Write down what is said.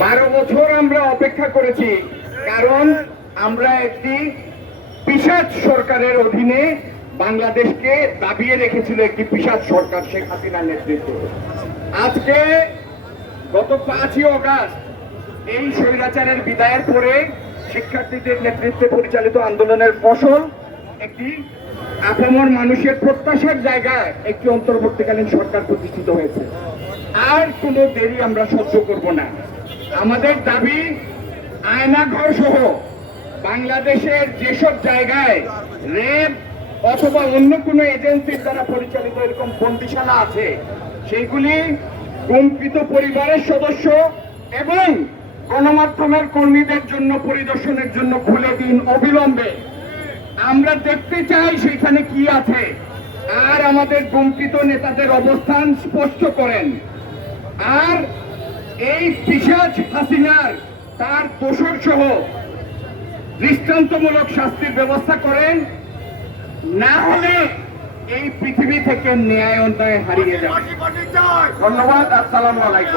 12 বছর আমরা অপেক্ষা করেছি, কারণ আমরা একটি পিশাচ সরকারের অধীনে বাংলাদেশকে দাবিয়ে রেখেছিল একটি পিশাচ সরকার শেখ হাসিনার নেতৃত্বে। আজকে গত 5ই অগাস্ট এই স্বৈরাচারের বিদায়ের পরে শিক্ষার্থীদের নেতৃত্বে পরিচালিত আন্দোলনের ফসল একটি আপামর মানুষের প্রত্যাশার জায়গায় একটি অন্তর্বর্তীকালীন সরকার প্রতিষ্ঠিত হয়েছে। আর কোনো দেরি আমরা সহ্য করব না। আমাদের দাবি, আয়নাঘর সহ বাংলাদেশের যেসব জায়গায় র্যাব অথবা অন্য কোনো এজেন্সির দ্বারা পরিচালিত এরকম বন্দিশালা আছে, সেইগুলি কম্পিত পরিবারের সদস্য এবং গণমাধ্যমের কর্মীদের জন্য পরিদর্শনের জন্য খুলে দিন অবিলম্বে। আমরা দেখতে চাই সেখানে কি আছে, আর আমাদের কম্পিত নেতাদের অবস্থান স্পষ্ট করেন। আর এই পিশাচ হাসিনার তার দোষর সহ দৃষ্টান্তমূলক শাস্তির ব্যবস্থা করেন, না হলে এই পৃথিবী থেকে ন্যায় অন্যায় হারিয়ে যাবে। ধন্যবাদ। আসসালামু আলাইকুম।